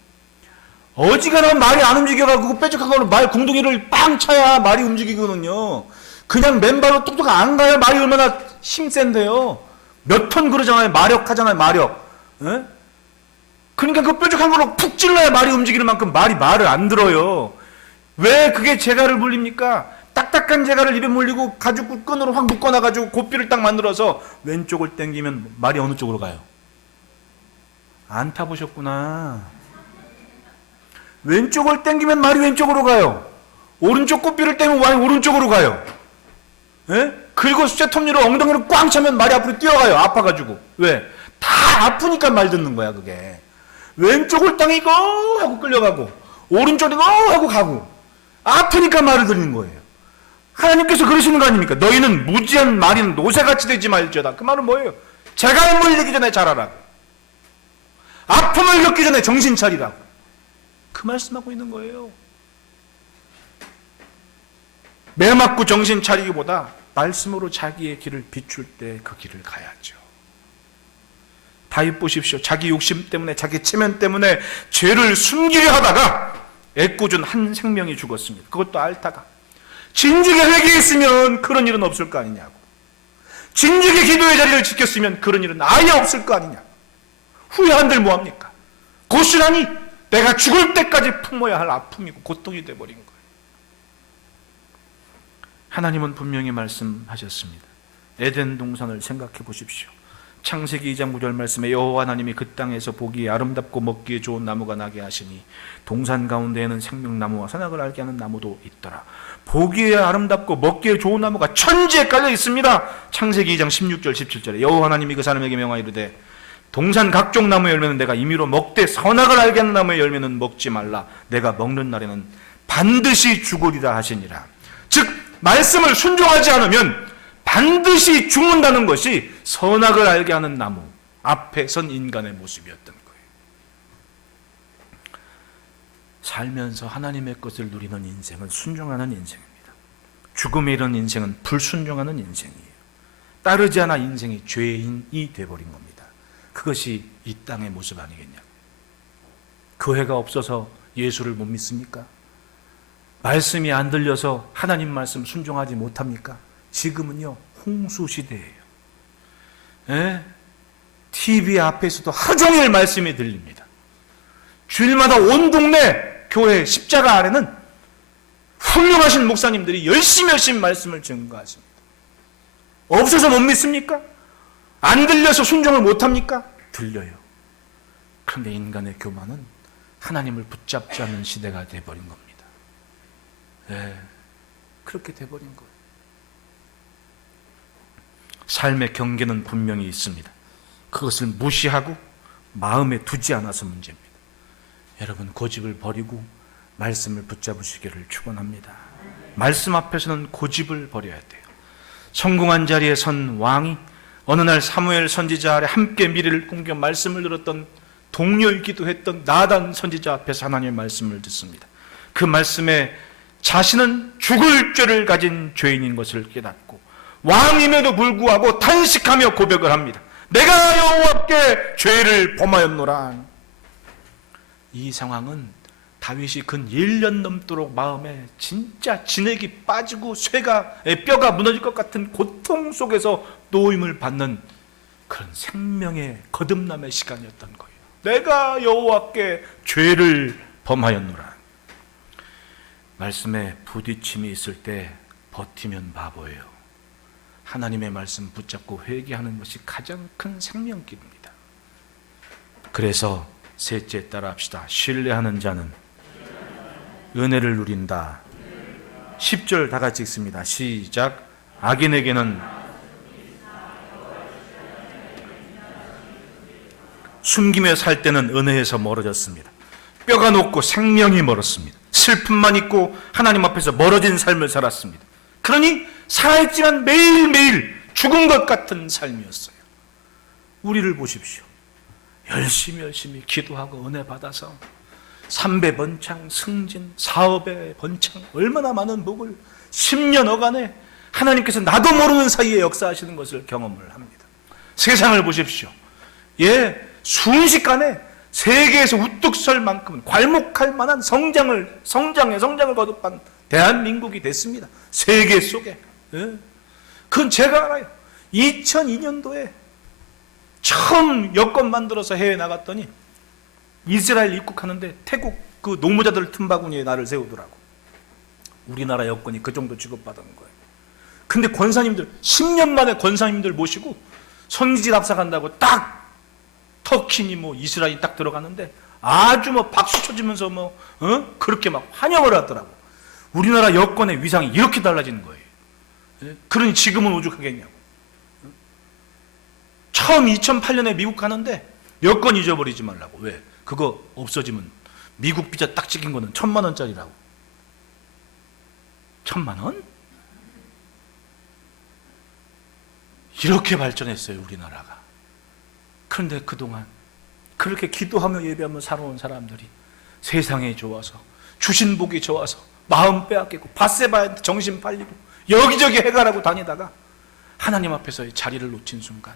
어지간하면 말이 안 움직여가지고 뾰족한 거는 말 공둥이를 빵 쳐야 말이 움직이거든요. 그냥 맨발로 뚝뚝 안 가야 말이 얼마나 힘센데요. 몇 톤 그러잖아요. 마력하잖아요, 마력. 그러니까 그 뾰족한 걸로 푹 찔러야 말이 움직이는 만큼 말을 안 들어요. 왜 그게 제갈을 물립니까? 딱딱한 제갈을 입에 물리고 가죽 끈으로 확 묶어놔가지고 고삐를 딱 만들어서 왼쪽을 당기면 말이 어느 쪽으로 가요? 안 타보셨구나. 왼쪽을 당기면 말이 왼쪽으로 가요. 오른쪽 고삐를 당기면 말이 오른쪽으로 가요. 그리고 쇠톱니로 엉덩이를 꽝 차면 말이 앞으로 뛰어가요. 아파가지고. 왜? 다 아프니까 말 듣는 거야, 그게. 왼쪽을 당기고 하고 끌려가고 오른쪽이고 하고 가고 아프니까 말을 듣는 거예요. 하나님께서 그러시는 거 아닙니까? 너희는 무지한 말인 노새같이 되지 말지어다. 그 말은 뭐예요? 제갈 물리기 전에 자라라고. 아픔을 겪기 전에 정신 차리라고. 그 말씀하고 있는 거예요. 매 맞고 정신 차리기보다 말씀으로 자기의 길을 비출 때 그 길을 가야죠. 다윗 보십시오. 자기 욕심 때문에 자기 체면 때문에 죄를 숨기려 하다가 애꿎은 한 생명이 죽었습니다. 그것도 앓다가 진즉에 회개했으면 그런 일은 없을 거 아니냐고. 진즉에 기도의 자리를 지켰으면 그런 일은 아예 없을 거 아니냐고. 후회한들 뭐합니까? 고스란히 내가 죽을 때까지 품어야 할 아픔이고 고통이 되어버린 거예요. 하나님은 분명히 말씀하셨습니다. 에덴 동산을 생각해 보십시오. 창세기 2장 9절 말씀에 여호와 하나님이 그 땅에서 보기에 아름답고 먹기에 좋은 나무가 나게 하시니 동산 가운데에는 생명나무와 선악을 알게 하는 나무도 있더라. 보기에 아름답고 먹기에 좋은 나무가 천지에 깔려 있습니다. 창세기 2장 16절 17절에 여호와 하나님이 그 사람에게 명하이르되 동산 각종 나무의 열매는 내가 임의로 먹되 선악을 알게 하는 나무의 열매는 먹지 말라. 내가 먹는 날에는 반드시 죽으리라 하시니라. 즉 말씀을 순종하지 않으면 반드시 죽는다는 것이 선악을 알게 하는 나무 앞에 선 인간의 모습이었던 거예요. 살면서 하나님의 것을 누리는 인생은 순종하는 인생입니다. 죽음에 이른 인생은 불순종하는 인생이에요. 따르지 않아 인생이 죄인이 되어버린 겁니다. 그것이 이 땅의 모습 아니겠냐고. 교회가 없어서 예수를 못 믿습니까? 말씀이 안 들려서 하나님 말씀 순종하지 못합니까? 지금은요 홍수 시대예요. TV 앞에서도 하루 종일 말씀이 들립니다. 주일마다 온 동네 교회 십자가 아래는 훌륭하신 목사님들이 열심히 말씀을 증거하십니다. 없어서 못 믿습니까? 안 들려서 순종을 못합니까? 들려요. 그런데 인간의 교만은 하나님을 붙잡지 않는 시대가 되어버린 겁니다. 그렇게 되어버린 거예요. 삶의 경계는 분명히 있습니다. 그것을 무시하고 마음에 두지 않아서 문제입니다. 여러분 고집을 버리고 말씀을 붙잡으시기를 축원합니다. 말씀 앞에서는 고집을 버려야 돼요. 성공한 자리에 선 왕이 어느 날 사무엘 선지자 아래 함께 미래를 꿈겨 말씀을 들었던 동료이기도 했던 나단 선지자 앞에서 하나님의 말씀을 듣습니다. 그 말씀에 자신은 죽을 죄를 가진 죄인인 것을 깨닫고 왕임에도 불구하고 탄식하며 고백을 합니다. 내가 여호와께 죄를 범하였노라. 이 상황은 다윗이 근 1년 넘도록 마음에 진짜 진액이 빠지고 뼈가 무너질 것 같은 고통 속에서 노임을 받는 그런 생명의 거듭남의 시간이었던 거예요. 내가 여호와께 죄를 범하였노라. 말씀에 부딪힘이 있을 때 버티면 바보예요. 하나님의 말씀 붙잡고 회개하는 것이 가장 큰 생명길입니다. 그래서 셋째 따라합시다. 신뢰하는 자는 은혜를 누린다. 10절 다 같이 읽습니다. 시작. 악인에게는 숨기며 살 때는 은혜에서 멀어졌습니다. 뼈가 녹고 생명이 멀었습니다. 슬픔만 있고 하나님 앞에서 멀어진 삶을 살았습니다. 그러니 살아있지만 매일매일 죽은 것 같은 삶이었어요. 우리를 보십시오. 열심히 기도하고 은혜 받아서 3배 번창, 승진, 사업의 번창, 얼마나 많은 복을 10년 어간에 하나님께서 나도 모르는 사이에 역사하시는 것을 경험을 합니다. 세상을 보십시오. 순식간에 세계에서 우뚝 설 만큼 괄목할 만한 성장의 성장을 거듭한 대한민국이 됐습니다. 세계 속에. 그건 제가 알아요. 2002년도에 처음 여권 만들어서 해외 나갔더니 이스라엘 입국하는데 태국 그 노무자들 틈바구니에 나를 세우더라고. 우리나라 여권이 그 정도 취급받은 거예요. 근데 권사님들 10년 만에 권사님들 모시고 선지지 답사간다고 딱 터키니 이스라엘이 딱 들어갔는데 아주 박수 쳐주면서 그렇게 막 환영을 하더라고. 우리나라 여권의 위상이 이렇게 달라지는 거예요. 그러니 지금은 오죽하겠냐고. 처음 2008년에 미국 가는데 여권 잊어버리지 말라고. 왜? 그거 없어지면 미국 비자 딱 찍힌 거는 1,000만 원짜리라고. 1,000만 원? 이렇게 발전했어요, 우리나라가. 그런데 그동안 그렇게 기도하며 예배하며 살아온 사람들이 세상에 좋아서 주신 복이 좋아서 마음 빼앗기고 밧세바한테 정신 팔리고 여기저기 해가라고 다니다가 하나님 앞에서의 자리를 놓친 순간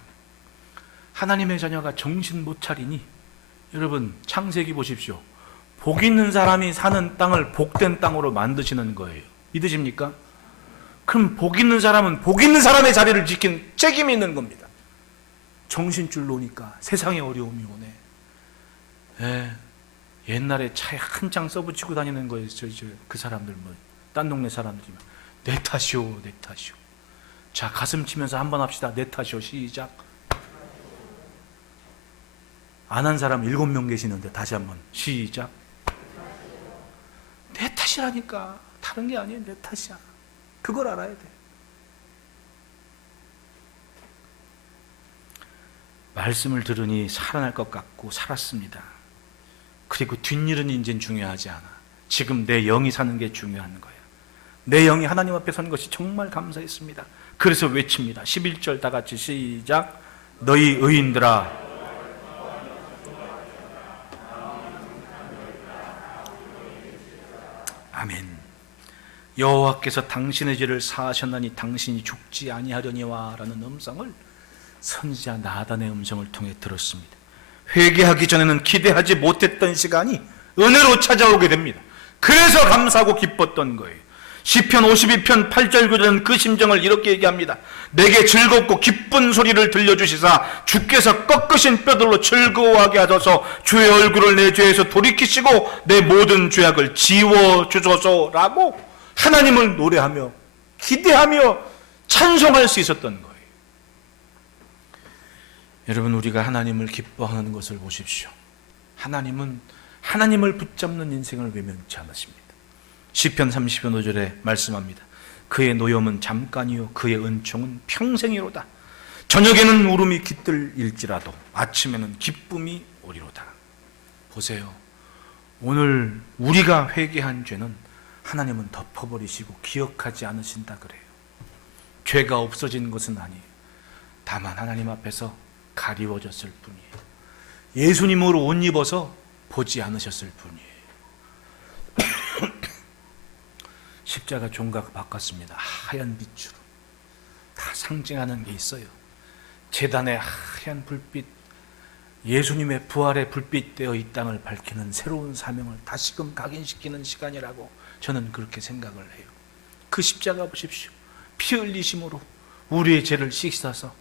하나님의 자녀가 정신 못 차리니 여러분 창세기 보십시오. 복 있는 사람이 사는 땅을 복된 땅으로 만드시는 거예요. 믿으십니까? 그럼 복 있는 사람은 복 있는 사람의 자리를 지킨 책임이 있는 겁니다. 정신줄 놓으니까 세상에 어려움이 오네. 예, 옛날에 차에 한 장 써붙이고 다니는 거예요. 그 사람들 딴 동네 사람들이면 내 탓이오, 내 탓이오. 자, 가슴 치면서 한번 합시다. 내 탓이오. 시작. 안 한 사람 7명 계시는데 다시 한번 시작. 내 탓이라니까. 다른 게 아니에요. 내 탓이야. 그걸 알아야 돼. 말씀을 들으니 살아날 것 같고 살았습니다. 그리고 뒷일은 이젠 중요하지 않아. 지금 내 영이 사는 게 중요한 거예요. 내 영이 하나님 앞에 선 것이 정말 감사했습니다. 그래서 외칩니다. 11절 다 같이 시작. 너희 의인들아. 아멘. 여호와께서 당신의 죄를 사하셨나니 당신이 죽지 아니하려니와 라는 음성을 선지자 나단의 음성을 통해 들었습니다. 회개하기 전에는 기대하지 못했던 시간이 은혜로 찾아오게 됩니다. 그래서 감사하고 기뻤던 거예요. 시편 52편 8절 9절은 그 심정을 이렇게 얘기합니다. 내게 즐겁고 기쁜 소리를 들려주시사 주께서 꺾으신 뼈들로 즐거워하게 하셔서 주의 얼굴을 내 죄에서 돌이키시고 내 모든 죄악을 지워주소서라고 하나님을 노래하며 기대하며 찬송할 수 있었던 거예요. 여러분, 우리가 하나님을 기뻐하는 것을 보십시오. 하나님은 하나님을 붙잡는 인생을 외면치 않으십니다. 시편 30편 5절에 말씀합니다. 그의 노염은 잠깐이요 그의 은총은 평생이로다. 저녁에는 울음이 깃들일지라도 아침에는 기쁨이 오리로다. 보세요. 오늘 우리가 회개한 죄는 하나님은 덮어버리시고 기억하지 않으신다 그래요. 죄가 없어진 것은 아니에요. 다만 하나님 앞에서 가리워졌을 뿐이에요. 예수님으로 옷 입어서 보지 않으셨을 뿐이에요. 십자가 종각 바꿨습니다. 하얀 빛으로 다 상징하는 게 있어요. 제단의 하얀 불빛, 예수님의 부활의 불빛 되어 이 땅을 밝히는 새로운 사명을 다시금 각인시키는 시간이라고 저는 그렇게 생각을 해요. 그 십자가 보십시오. 피 흘리심으로 우리의 죄를 씻어서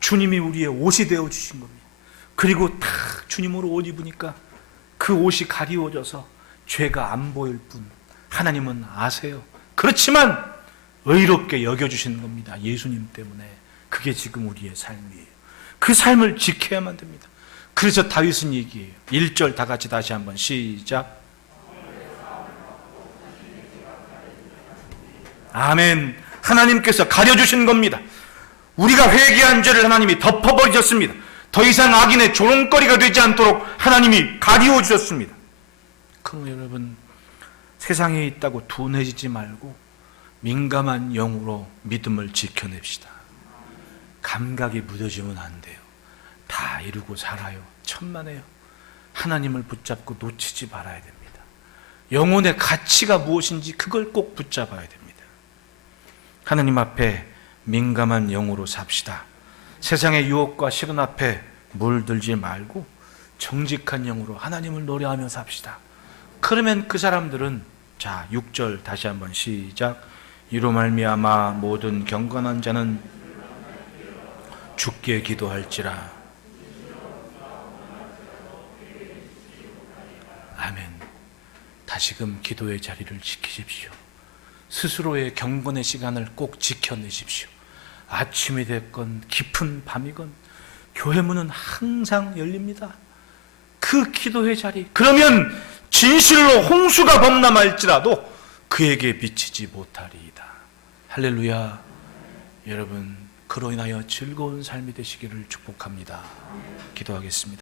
주님이 우리의 옷이 되어 주신 겁니다. 그리고 딱 주님으로 옷 입으니까 그 옷이 가리워져서 죄가 안 보일 뿐 하나님은 아세요. 그렇지만 의롭게 여겨주시는 겁니다. 예수님 때문에. 그게 지금 우리의 삶이에요. 그 삶을 지켜야만 됩니다. 그래서 다윗은 얘기해요. 1절 다 같이 다시 한번 시작. 아멘. 하나님께서 가려주신 겁니다. 우리가 회개한 죄를 하나님이 덮어버리셨습니다. 더 이상 악인의 조롱거리가 되지 않도록 하나님이 가리워 주셨습니다. 그럼 여러분, 세상에 있다고 둔해지지 말고 민감한 영으로 믿음을 지켜냅시다. 감각이 무뎌지면 안 돼요. 다 이루고 살아요. 천만에요. 하나님을 붙잡고 놓치지 말아야 됩니다. 영혼의 가치가 무엇인지 그걸 꼭 붙잡아야 됩니다. 하나님 앞에 민감한 영으로 삽시다. 세상의 유혹과 시련 앞에 물들지 말고 정직한 영으로 하나님을 노래하며 삽시다. 그러면 그 사람들은, 자 6절 다시 한번 시작. 이로 말미암아 모든 경건한 자는 주께 기도할지라. 아멘. 다시금 기도의 자리를 지키십시오. 스스로의 경건의 시간을 꼭 지켜내십시오. 아침이 됐건 깊은 밤이건 교회 문은 항상 열립니다. 그 기도의 자리, 그러면 진실로 홍수가 범람할지라도 그에게 비치지 못하리이다. 할렐루야. 여러분, 그로 인하여 즐거운 삶이 되시기를 축복합니다. 기도하겠습니다.